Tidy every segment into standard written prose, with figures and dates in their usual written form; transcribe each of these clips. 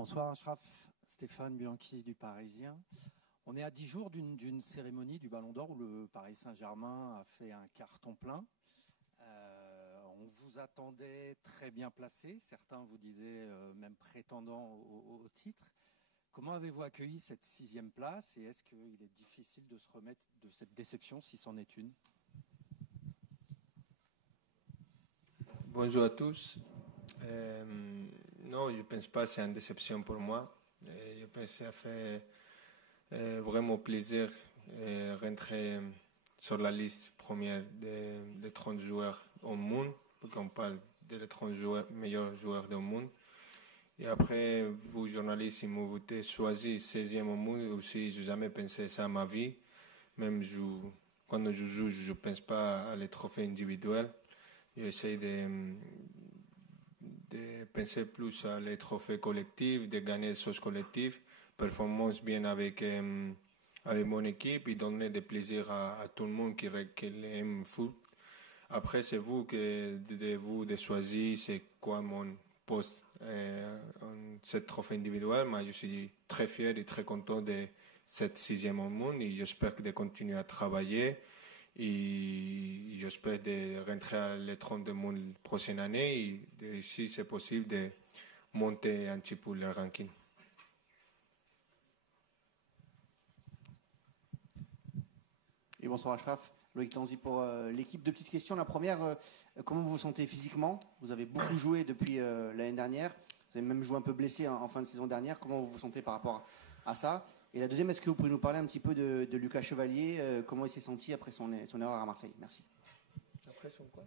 Bonsoir Ashraf, Stéphane Bianchi du Parisien. On est à 10 jours d'une cérémonie du Ballon d'Or où le Paris Saint-Germain a fait un carton plein. On vous attendait très bien placé, certains vous disaient même prétendant au titre. Comment avez-vous accueilli cette 6e place et est-ce qu'il est difficile de se remettre de cette déception si c'en est une? Bonjour à tous. Non, je ne pense pas que c'est une déception pour moi. Je pense que ça fait vraiment plaisir de rentrer sur la liste première des 30 joueurs au monde, parce qu'on parle des 30 meilleurs joueurs du monde. Et après, vous, journalistes, si vous avez choisi 16e au monde, aussi, je n'ai jamais pensé ça à ma vie. Même quand je joue, je ne pense pas à les trophées individuels. J'essaie de penser plus à les trophées collectifs, de gagner des choses collectives, performance bien avec mon équipe et donner du plaisir à tout le monde qui aime le foot. Après, c'est vous de choisir c'est quoi mon poste en cette trophée individuelle. Mais je suis très fier et très content de cette 6e au monde et j'espère de continuer à travailler. Et j'espère de rentrer à l'étron de monde la prochaine année et si c'est possible de monter un petit peu le ranking. Et bonsoir Ashraf, Loïc Tanzi pour l'équipe. Deux petites questions. La première, comment vous vous sentez physiquement? Vous avez beaucoup joué depuis l'année dernière. Vous avez même joué un peu blessé en fin de saison dernière. Comment vous vous sentez par rapport à ça? Et la deuxième, est-ce que vous pouvez nous parler un petit peu de Lucas Chevalier? Comment il s'est senti après son erreur à Marseille? Merci. Après son quoi?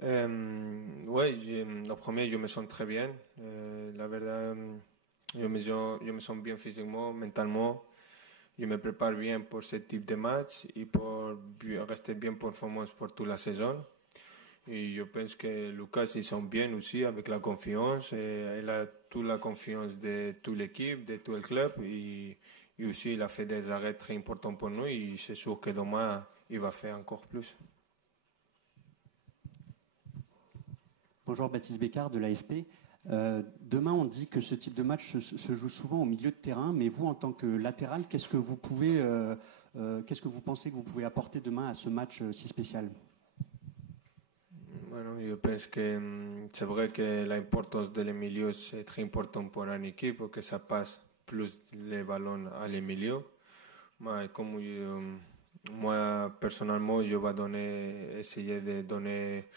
Ouais, le premier, je me sens très bien. La verdad, je me sens bien physiquement, mentalement. Je me prépare bien pour ce type de match et pour rester bien performance pour toute la saison. Et je pense que Lucas, il sent bien aussi avec la confiance. Il a toute la confiance de toute l'équipe, de tout le club. Et aussi, il a fait des arrêts très importants pour nous. Et c'est sûr que demain, il va faire encore plus. Bonjour, Baptiste Bécard de l'AFP. Demain, on dit que ce type de match se joue souvent au milieu de terrain, mais vous, en tant que latéral, qu'est-ce que vous pensez que vous pouvez apporter demain à ce match si spécial? Bueno, yo pienso que c'est vrai que l'importance de milieu c'est très important pour une équipe parce que ça passe plus les ballons à les milieux. Mais comme moi personnellement, je vais essayer de donner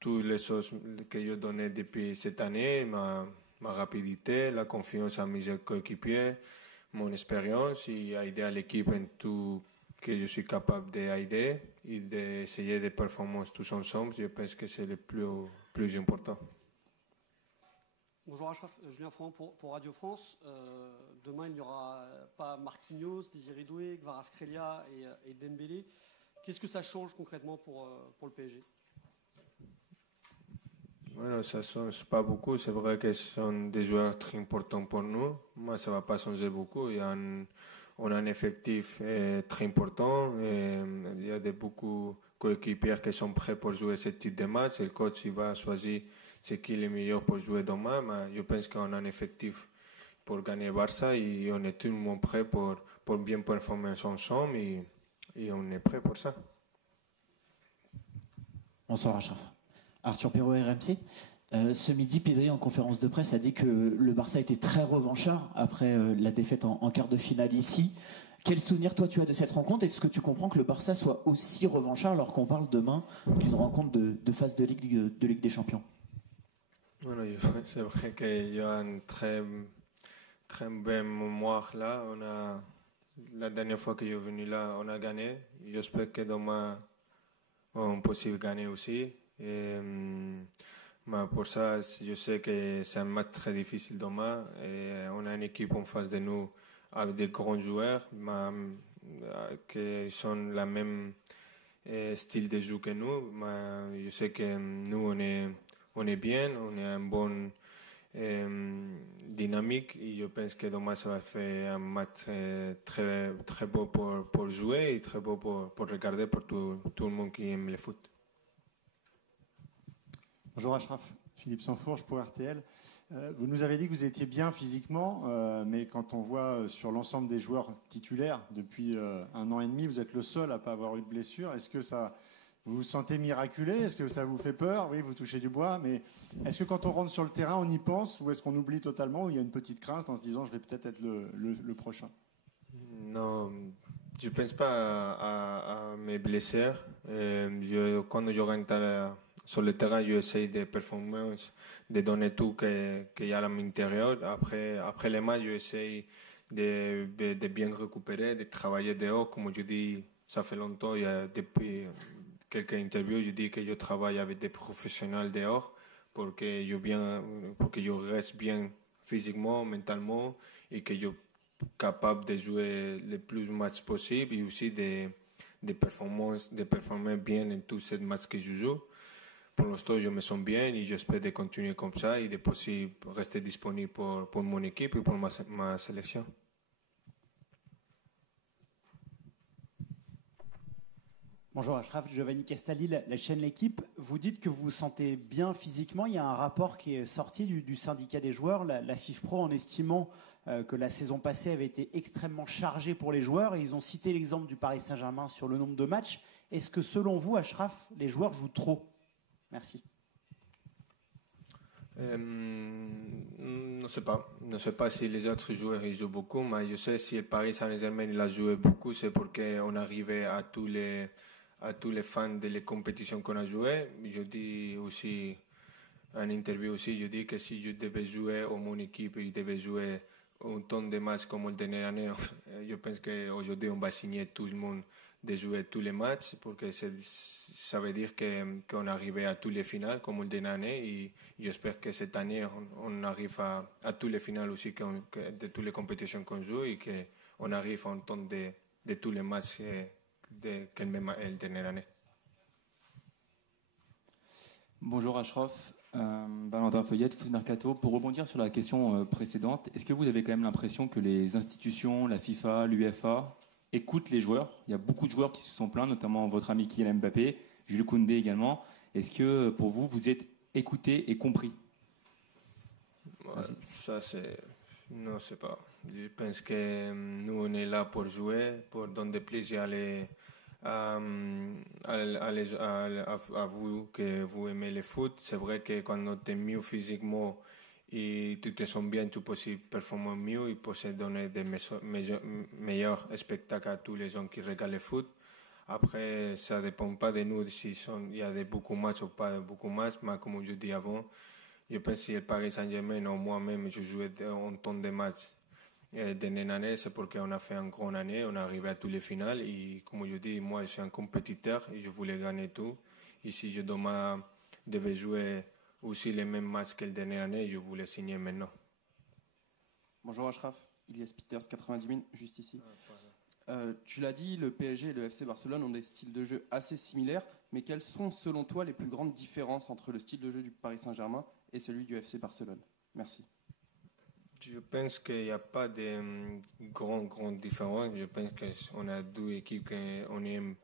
toutes les choses que je donnais depuis cette année, ma rapidité, la confiance à mes coéquipiers, mon expérience et aider à l'équipe en tout que je suis capable d'aider et d'essayer des performances tous ensemble. Je pense que c'est le plus important. Bonjour Achraf, Julien Froment pour Radio France. Demain, il n'y aura pas Marquinhos, Désiré Doué, Kvaratskhelia et Dembélé. Qu'est-ce que ça change concrètement pour le PSG? Bueno, ça ne change pas beaucoup. C'est vrai que ce sont des joueurs très importants pour nous. Moi, ça ne va pas changer beaucoup. On a un effectif très important. Il y a beaucoup de coéquipiers qui sont prêts pour jouer ce type de match. Le coach il va choisir ce qui est le meilleur pour jouer demain. Mais je pense qu'on a un effectif pour gagner Barça et on est tout le monde prêt pour bien performer ensemble et on est prêt pour ça. Bonsoir Achraf. Arthur Perrault, RMC. Ce midi, Pedri, en conférence de presse, a dit que le Barça était très revanchard après la défaite en quart de finale ici. Quel souvenir, toi, tu as de cette rencontre? Est-ce que tu comprends que le Barça soit aussi revanchard alors qu'on parle demain d'une rencontre de phase de Ligue des Champions? Bueno, c'est vrai qu'il y a une très belle mémoire là. La dernière fois que je suis venu là, on a gagné. J'espère que demain, on peut gagner aussi. Mais pour ça, je sais que c'est un match très difficile demain. Et on a une équipe en face de nous avec des grands joueurs qui sont le même style de jeu que nous. Mais je sais que nous, on est bien, on est un bon dynamique. Et je pense que demain, ça va faire un match très, très beau pour jouer et très beau pour regarder pour tout le monde qui aime le foot. Bonjour Achraf, Philippe Sansfourche pour RTL. Vous nous avez dit que vous étiez bien physiquement, mais quand on voit sur l'ensemble des joueurs titulaires depuis 1 an et demi, vous êtes le seul à ne pas avoir eu de blessure. Est-ce que vous vous sentez miraculé? Est-ce que ça vous fait peur? Oui, vous touchez du bois, mais est-ce que quand on rentre sur le terrain, on y pense, ou est-ce qu'on oublie totalement, ou il y a une petite crainte en se disant je vais peut-être être le prochain? Non, je ne pense pas à mes blessures. Quand je rentre sur le terrain, j'essaie de performer, de donner tout qu'il y a à l'intérieur. Après les matchs, j'essaie de bien récupérer, de travailler dehors. Comme je dis, ça fait longtemps, depuis quelques interviews, je dis que je travaille avec des professionnels dehors pour que je reste bien physiquement, mentalement et que je sois capable de jouer le plus de matchs possible et aussi de performer bien en tous ces matchs que je joue. Pour l'instant, je me sens bien et j'espère de continuer comme ça et de possible rester disponible pour mon équipe et pour ma sélection. Bonjour Achraf, Giovanni Castaldi, la chaîne L'Équipe. Vous dites que vous vous sentez bien physiquement. Il y a un rapport qui est sorti du syndicat des joueurs, la FIFPro, en estimant que la saison passée avait été extrêmement chargée pour les joueurs. Et ils ont cité l'exemple du Paris Saint-Germain sur le nombre de matchs. Est-ce que selon vous, Achraf, les joueurs jouent trop? Merci. Je ne sais pas. Je ne sais pas si les autres joueurs ils jouent beaucoup, mais je sais si le Paris Saint-Germain il a joué beaucoup, c'est parce qu'on arrivait à tous les fans de les compétitions qu'on a jouées. Je dis aussi, en interview aussi, je dis que si je devais jouer au mon équipe, je devais jouer un ton de matchs comme le dernier année, je pense qu'aujourd'hui on va signer tout le monde de jouer tous les matchs, parce que ça veut dire qu'on arrive à tous les finales comme le dernier année, et j'espère que cette année on arrive à tous les finales aussi de toutes les compétitions qu'on joue et qu'on arrive à un temps de tous les matchs que le dernier année. Bonjour Achraf, Valentin Feuillette, Foot Mercato. Pour rebondir sur la question précédente, est-ce que vous avez quand même l'impression que les institutions, la FIFA, l'UEFA écoutent les joueurs? Il y a beaucoup de joueurs qui se sont plaints, notamment votre ami Kylian Mbappé, Jules Koundé également. Est-ce que pour vous, vous êtes écoutés et compris? Ça, non, c'est pas. Je pense que nous, on est là pour jouer, pour donner plaisir à vous que vous aimez le foot. C'est vrai que quand tu es mieux physiquement et tu te sens bien, tu peux aussi performer mieux et peux donner des meilleurs spectacles à tous les gens qui regardent le foot. Après, ça ne dépend pas de nous s'il y a beaucoup de matchs ou pas beaucoup de matchs, mais comme je dis avant, je pense que si le Paris Saint-Germain ou moi-même, je jouais un ton de matchs dernière année, c'est parce qu'on a fait une grande année, on est arrivé à toutes les finales et comme je dis, moi je suis un compétiteur et je voulais gagner tout. Et si je demain devais jouer aussi les mêmes matchs que la dernière année, je voulais signer maintenant. Bonjour Achraf, Ilias Peters, 90 000, juste ici. Tu l'as dit, le PSG et le FC Barcelone ont des styles de jeu assez similaires, mais quelles sont selon toi les plus grandes différences entre le style de jeu du Paris Saint-Germain et celui du FC Barcelone? Merci. Je pense qu'il n'y a pas de grandes différences. Je pense qu'on a deux équipes qui aime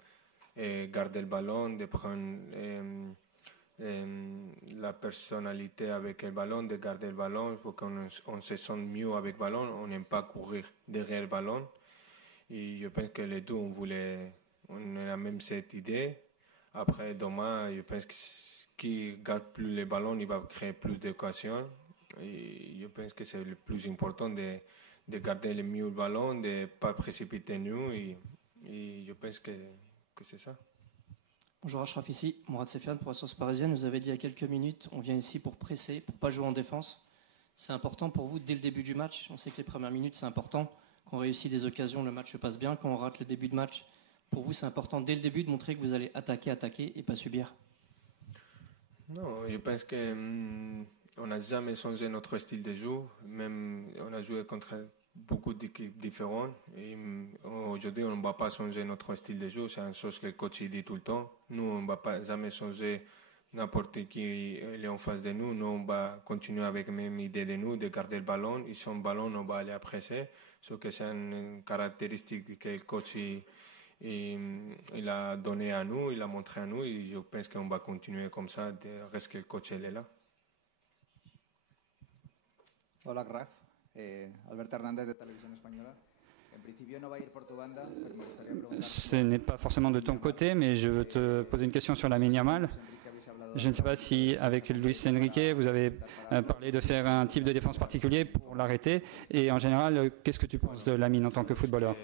garder le ballon, de prendre la personnalité avec le ballon, de garder le ballon pour qu'on se sente mieux avec le ballon. On n'aime pas courir derrière le ballon. Et je pense que les deux, on a même cette idée. Après, demain, je pense que qui garde plus le ballon, il va créer plus d'occasions. Et je pense que c'est le plus important de garder le mieux le ballon, de ne pas précipiter nous. Et je pense que c'est ça. Bonjour Achraf, ici Mourad Sefiane pour la Source Parisienne. Vous avez dit il y a quelques minutes, on vient ici pour presser, pour ne pas jouer en défense. C'est important pour vous dès le début du match. On sait que les premières minutes, c'est important. Quand on réussit des occasions, le match se passe bien. Quand on rate le début de match, pour vous, c'est important dès le début de montrer que vous allez attaquer et pas subir. Non, je pense qu'on n'a jamais changé notre style de jeu. Même on a joué contre beaucoup d'équipes différentes. Et aujourd'hui, on ne va pas changer notre style de jeu. C'est une chose que le coach dit tout le temps. Nous, on ne va pas jamais changer n'importe qui est en face de nous, nous on va continuer avec la même idée de nous, de garder le ballon. Et son ballon, on va aller presser. Ce que c'est une caractéristique que le coach il a donné à nous, il a montré à nous. Et je pense qu'on va continuer comme ça, reste que le coach est là. Hola, Raf. Albert Hernández de Televisión Española. Ce n'est pas forcément de ton côté, mais je veux te poser une question sur Lamine Yamal. Je ne sais pas si, avec Luis Enrique, vous avez parlé de faire un type de défense particulier pour l'arrêter. Et en général, qu'est-ce que tu penses de Lamine en tant que footballeur?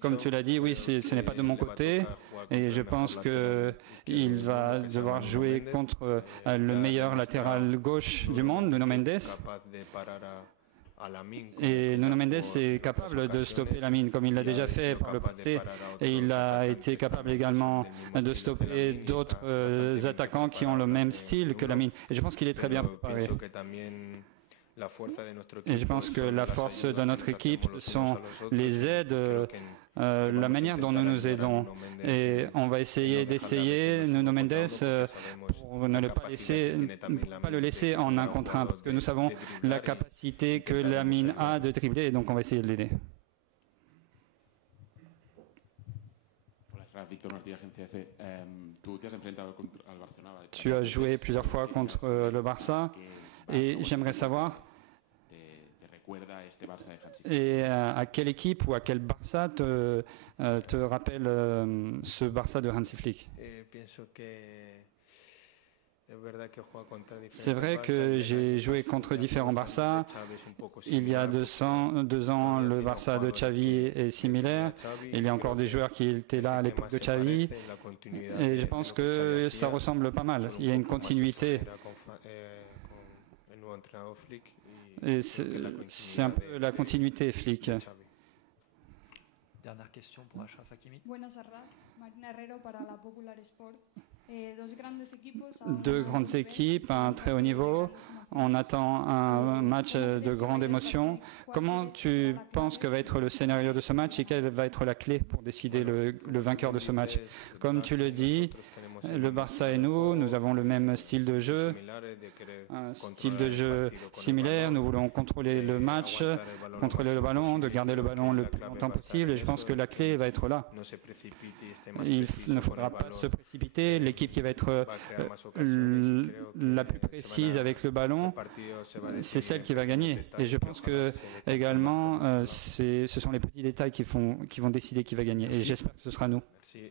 Comme tu l'as dit, oui, ce n'est pas de mon côté. Et je pense qu'il va devoir jouer contre le meilleur latéral gauche du monde, Nuno Mendes. Et Nuno Mendes est capable de stopper Lamine comme il l'a déjà fait par le passé, et il a été capable également de stopper d'autres attaquants qui ont le même style que Lamine. Et je pense qu'il est très bien préparé. Et je pense que la force de notre équipe sont les aides, la manière dont nous nous aidons. Et on va essayer Nuno Mendes pour ne pas le laisser en 1 contre 1, parce que nous savons la capacité que Lamine a de dribbler, et donc on va essayer de l'aider. Tu as joué plusieurs fois contre le Barça, et j'aimerais savoir à quelle équipe ou à quel Barça te rappelle ce Barça de Hansi Flick? C'est vrai que j'ai joué contre différents Barça. Il y a 2 ans, le Barça de Xavi est similaire. Il y a encore des joueurs qui étaient là à l'époque de Xavi. Et je pense que ça ressemble pas mal. Il y a une continuité. Et c'est un peu la continuité, Flick. Dernière question pour Achraf Hakimi. Buenas, Arraf. Marina Herrero para la Popular Sport. 2 grandes équipes, à un très haut niveau. On attend un match de grande émotion. Comment tu penses que va être le scénario de ce match et quelle va être la clé pour décider le vainqueur de ce match? Comme tu le dis, le Barça et nous avons le même style de jeu, un style de jeu similaire. Nous voulons contrôler le match, contrôler le ballon, de garder le ballon le plus longtemps possible. Et je pense que la clé va être là. Il ne faudra pas se précipiter. L'équipe qui va être la plus précise avec le ballon, c'est celle qui va gagner. Et je pense que également, ce sont les petits détails qui vont décider qui va gagner. Et j'espère que ce sera nous. Merci.